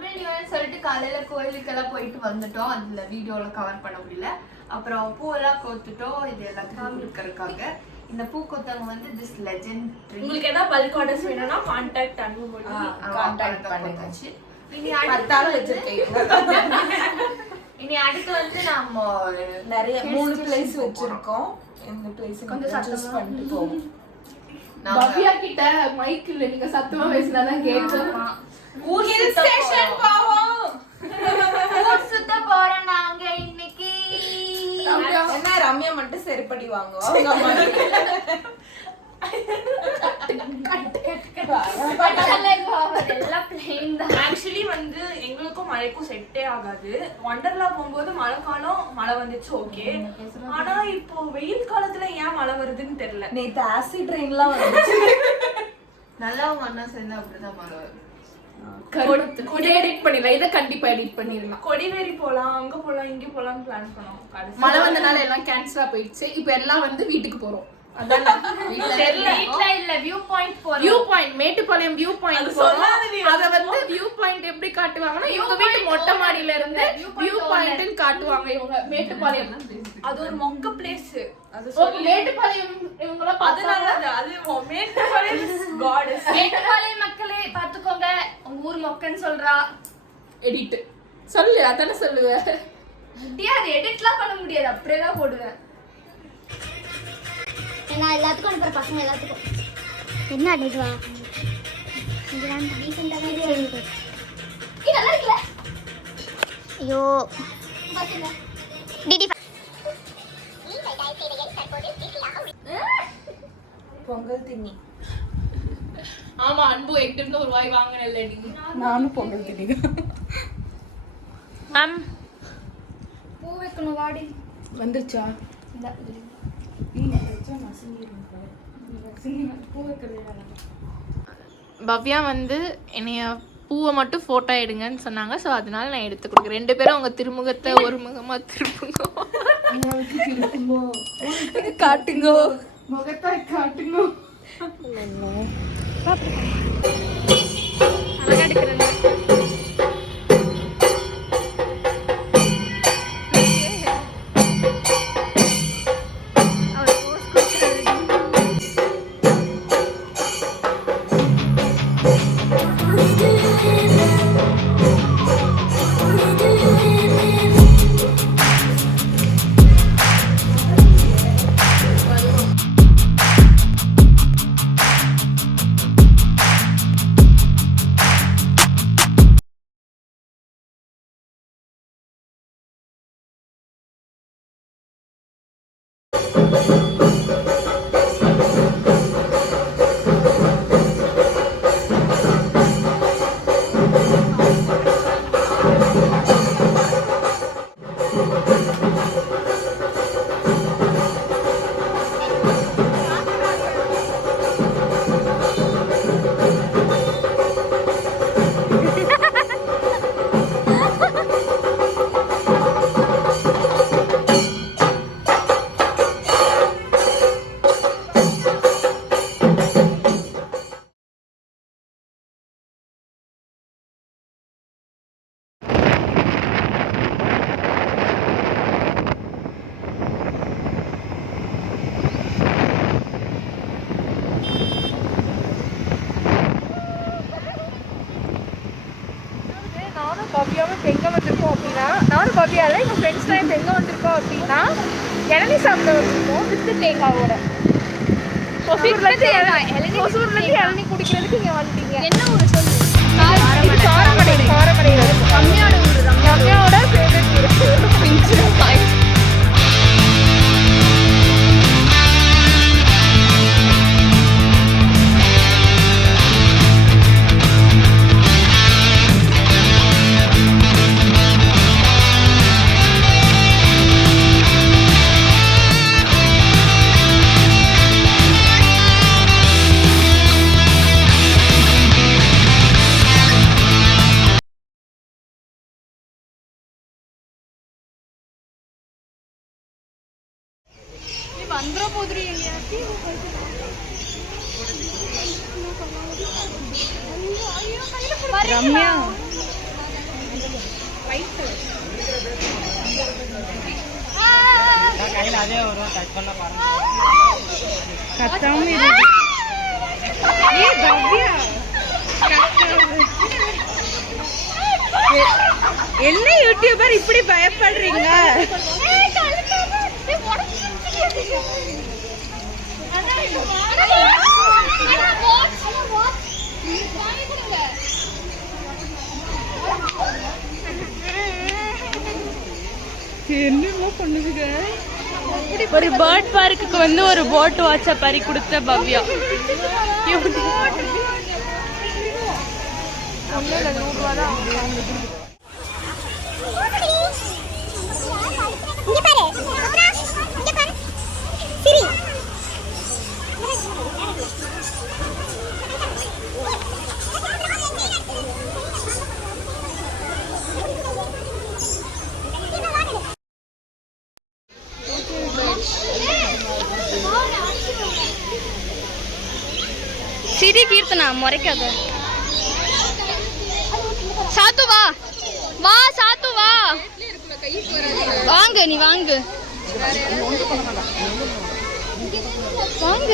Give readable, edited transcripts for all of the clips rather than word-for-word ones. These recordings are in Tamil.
தமிழ் நியூன்னு சொல்லிட்டு காலையில கோயிலுக்கெல்லாம் போயிட்டு வந்துட்டோம். அதுல வீடியோல கவர் பண்ண முடியல. அப்புறம் பூவெல்லாம் கோத்துட்டோம். இது எல்லாத்தையும் இருக்கிறதுக்காக இந்த பூ கொத்தவங்க வந்து திஸ் லெஜெண்டரி. உங்களுக்கு ஏதாவது பல்க் ஆர்டர்ஸ் வேணும்னா கான்டாக்ட் அன்புமொழி கான்டாக்ட் பண்ணியாச்சு. இனி அடுத்து வந்து நம்ம நிறைய 3 பிளேஸ் வச்சிருக்கோம். இந்த பிளேஸ் கொஞ்சம் சூஸ் பண்ணிட்டு போவோம். பவ்யா கிட்ட மைக் இல்ல, நீங்க சத்தமா பேசினாதான் கேட்கும். ஊர் ஸ்டேஷன் போவோம். ஊர் சுத்த போறோம் நாங்க இன்னைக்கு. என்ன ரம்யா மட்டும் செருப்படி வாங்குவோம். ஆக்சுவலி வந்து எங்களுக்கும் மழைக்கும் செட்டே ஆகாது. வண்டர்லா போகும்போது மழை காலம் மழை வந்துச்சு, ஓகே. ஆனா இப்போ வெயில் காலத்துல ஏன் மழை வருதுன்னு தெரியல. நேத்து ஆசிட் ரெயின்லாம் வந்துச்சு. நல்லா மண்ணா சேர்ந்து அப்படிதான் மழை வரும். கொடி எடிட் பண்ணிடலாம், இதை கண்டிப்பா எடிட் பண்ணிடலாம். கொடிவேரி போலாம், அங்க போலாம், இங்க போலாம்னு பிளான் பண்ணோம். மழை வந்தனால எல்லாம் கேன்சலா போயிடுச்சு. இப்ப எல்லாம் வந்து வீட்டுக்கு போறோம். மேட்டுப்பாளையம் வியூ பாயிண்ட் போறோம். அத வந்து வியூ பாயிண்ட் எப்படி காட்டுவாங்கன்னா இவங்க வீட்டு மொட்டை மாடியில இருந்து வியூ பாயிண்ட் காட்டுவாங்க. இவங்க மேட்டுப்பாளையம் அது ஒரு மொக்க பிளேஸ். அது மேட்டுப்பாளையம் இவங்கள அதனால அது மேட்டுப்பாளையம் காடஸ். மேட்டுப்பாளையம் மக்களே பாத்துக்கோங்க, உங்க ஊர் மொக்கன்னு சொல்றா. எடிட் சொல்லு, அதானே சொல்லுவேன். முடியாது, எடிட்லாம் பண்ண முடியாது, அப்படியே தான் போடுவேன். நான் எல்லாத்துக்கும் அனுப்புற பசங்க எல்லாத்துக்கும். என்ன அடிக்குவா நல்லா இருக்குல்ல? ஐயோ டிடி பொங்கல் தின்னி. ஆமா, அன்பு எங்கிட்ட இருந்து ஒரு வாய் வாங்கினல்ல நீ. நானும் பொங்கல் தின்னி. மேம் பூ வைக்கணும், வாடி வந்துச்சா? பவ்யா வந்து என்னைய பூவை மட்டும் போட்டோ எடுங்கன்னு சொன்னாங்க. ஸோ அதனால நான் எடுத்து கொடுக்குறேன். 2 பேரும் அவங்க திருமுகத்தை ஒரு முகமா திருப்புங்க. காட்டுங்கோ, முகத்தை காட்டுங்கோ. அழகா எடுக்கிறேன். எங்கே வந்திருக்கோம் அப்படின்னா, நானும் பவ்யாவில் எங்கள் ஃப்ரெண்ட்ஸ்லாம் இப்போ எங்கே வந்திருக்கோம் அப்படின்னா இளநீ சாப்பிட வந்திருக்கோம் வித்து தேங்காவோட. ஒசூர்லேருந்து இளநீ குடிக்கிறதுக்கு இங்கே வந்துட்டீங்க. என்ன ஊரு சொல்லு? காரமடை. காரமடையில் இருக்கும். ரம்யாவோட ஃபேவரட் ஊர். ரம்யா கத்தாம இருக்கு. ஏய் பவ்யா என்ன யூடியூபர் இப்படி பயப்படுறீங்க? என்னமா பண்ணுதுங்க? ஒரு பேர்ட் பார்க்குக்கு வந்து ஒரு போட் வாட்ச பறி கொடுத்த பவ்யா. சிரி கீர்த்தனா முறைக்காத. சாத்து வா வா, சாத்து வா, வாங்க நீ வாங்க வாங்க.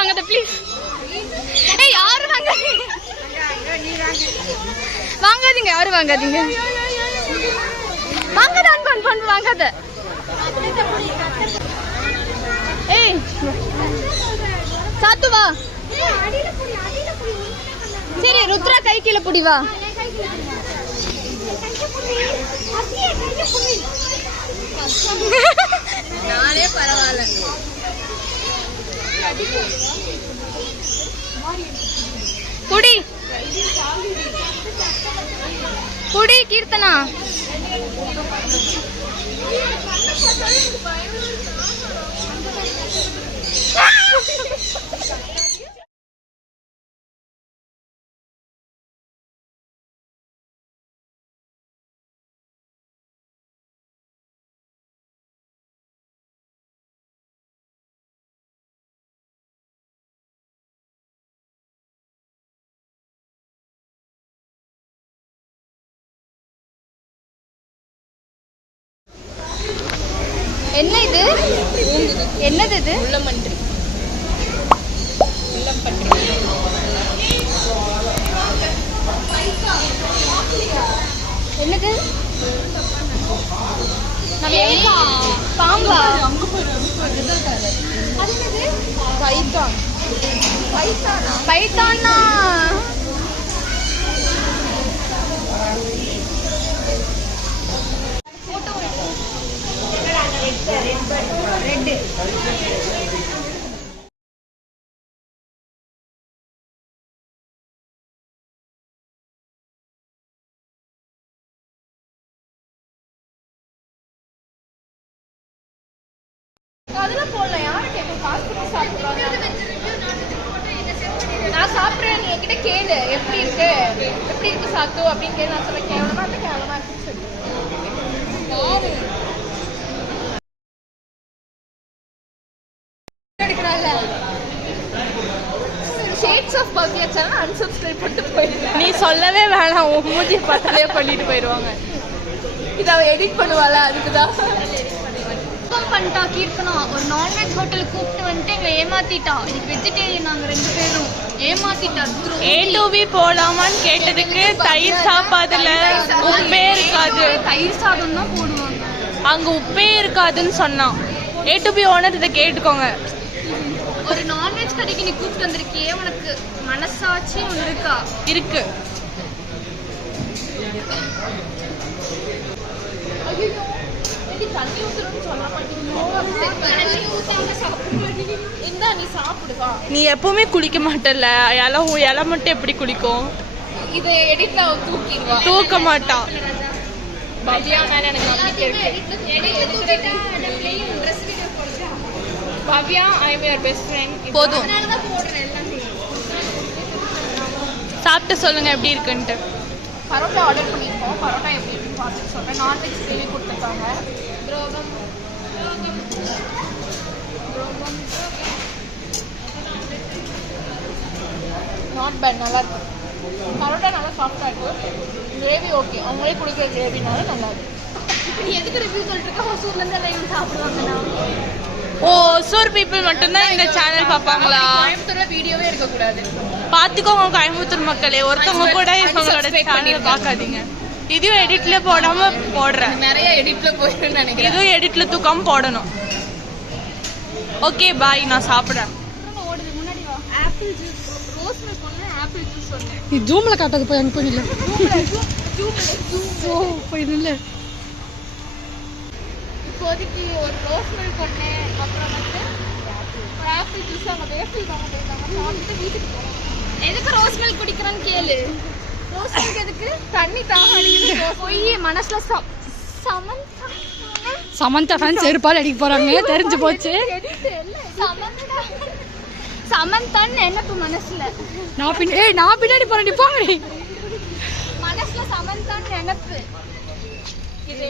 வாங்காத ப்ளீஸ். ஏய் யாரும் வாங்காதீங்க, வாங்காதீங்க, யாரும் வாங்காதீங்க, வாங்காத வாங்காத. ஏய் சாத்து வா. சரி ருத்ரா கை கீழே புடி வா. நானே பரவாயில்ல. புடி புடி கீர்த்தனா. என்ன இது? என்னது இது? உள்ளமன்றி. என்னது? பாம்பா? பைத்தான். பைத்தானா? அதெல்லாம் போடலாம். யாரை கேட்கும்? காசு கொடுத்து சாப்பிடுறாங்க. நான் சாப்பிட்றேன், நீ என்கிட்ட கேளு எப்படி இருக்கு சாத்து அப்படின்னு கேளு. நான் சொல்ல கேவலமா அந்த கேவலமா இருக்குன்னு சொல்லி shades of Bhavya channel unsubscribe பண்ணிட்டு போயிடுங்க. நீ சொல்லவே வேணாம், உன் மூஞ்சியை பார்த்தாலே பண்ணிட்டு போயிடுவாங்க. இதை அவ எடிட் பண்ணுவாள, அதுக்குதான் பண்ணிட்டா. கீர்த்தனா ஒரு நான்வெஜ் ஹோட்டலுக்கு கூப்பிட்டு வந்துட்டு எங்களை ஏமாத்திட்டா. இதுக்கு வெஜிடேரியன் நாங்க 2 பேரும் ஏமாத்திட்டா. A2B போலாமான்னு கேட்டதுக்கு தயிர் சாப்பாடுல உப்பே இருக்காது, தயிர் சாதம் தான் போடுவாங்க, அங்க உப்பே இருக்காதுன்னு சொன்னான். A2B ஓனர் இதை கேட்டுக்கோங்க. ஒரு நான்வெஜ் கடைக்கு நீ கூப்பிட்டு வந்திருக்கியே, உனக்கு மனசாட்சி ஒன்று இருக்கா? இருக்கு. தண்ணி ஊத்துறோம்னு சொல்ல மாட்டேங்குது. நீ எப்பவுமே குளிக்க மாட்டல, இலை மட்டும் எப்படி குளிக்கும்? இதை எடிட்ல தூக்கிடுவா. தூக்க மாட்டான். பவ்யா மேல எனக்கு நம்பிக்கை இருக்கு. பவ்யா, ஐ அம் யுவர் பெஸ்ட் ஃப்ரெண்ட். போதும். சாப்பிட்டு சொல்லுங்க எப்படி இருக்குன்ட்டு. பரோட்டா ஆர்டர் பண்ணியிருக்கோம். பரோட்டா எப்படி இருக்குன்னு பார்த்துட்டு சொல்கிறேன். நான்வெஜ் கிரேவி கொடுத்துருக்காங்க. நாட் பேட், நல்லா இருக்கு. பரோட்டா நல்லா சாஃப்டாக இருக்கு. கிரேவி ஓகே, அவங்களே கொடுக்குற கிரேவினால நல்லா இருக்கு. நீ எதுக்கு ரிவ்யூ சொல்லிட்டு இருக்க? ஹொசூர்லேருந்து எல்லாம் சாப்பிடுவாங்கண்ணா. ஓ, ஒசூர் பீப்புள் மட்டும்தான் இந்த சேனல் பார்ப்பாங்களா? கோயம்புத்தூர்ல வீடியோவே இருக்கக்கூடாது. பார்த்துக்கோங்க கோயம்புத்தூர் மக்களே, ஒருத்தவங்க கூட இவங்களோட சேனல் பார்க்காதீங்க. இதுவும் எடிட்ல போடாம போடுறேன். நிறைய எடிட்ல போயிடுன்னு நினைக்கிறேன். இதுவும் எடிட்ல தூக்காம போடணும். ஓகே பாய், நான் சாப்பிட்றேன். ஓடுது முன்னாடி வா. ஆப்பிள் ஜூஸ், ரோஸ் மில்க் ஒன்று, ஆப்பிள் ஜூஸ் ஒன்று. நீ ஜூம்ல காட்டாது போய் அங்க போய் நில்ல. ஓ போய் நில்ல. இப்போதைக்கு ஒரு ரோஸ் மில்க் ஒன்று, அப்புறம் வந்து ஒரு ஆப்பிள் ஜூஸ். அவங்க வேப்பிள் வாங்க போயிருக்காங்க. சாப்பிட்டு வீட்டுக்கு போகணும். எதுக்கு ரோஸ் மில்க் குடிக்கிறேன்னு கேளு. ரோஸ் மில்க் எதுக்கு? தண்ணி தாகம் போய் மனசுல சமந்தா ஃபேன்ஸ் செருப்பால் அடிக்க போறாங்க, தெரிஞ்சு போச்சு. சமந்தான் நினைப்பு மனசுல. நான் பின்னாடி போறேன், போங்க. மனசுல சமந்தான் நினைப்பு. இது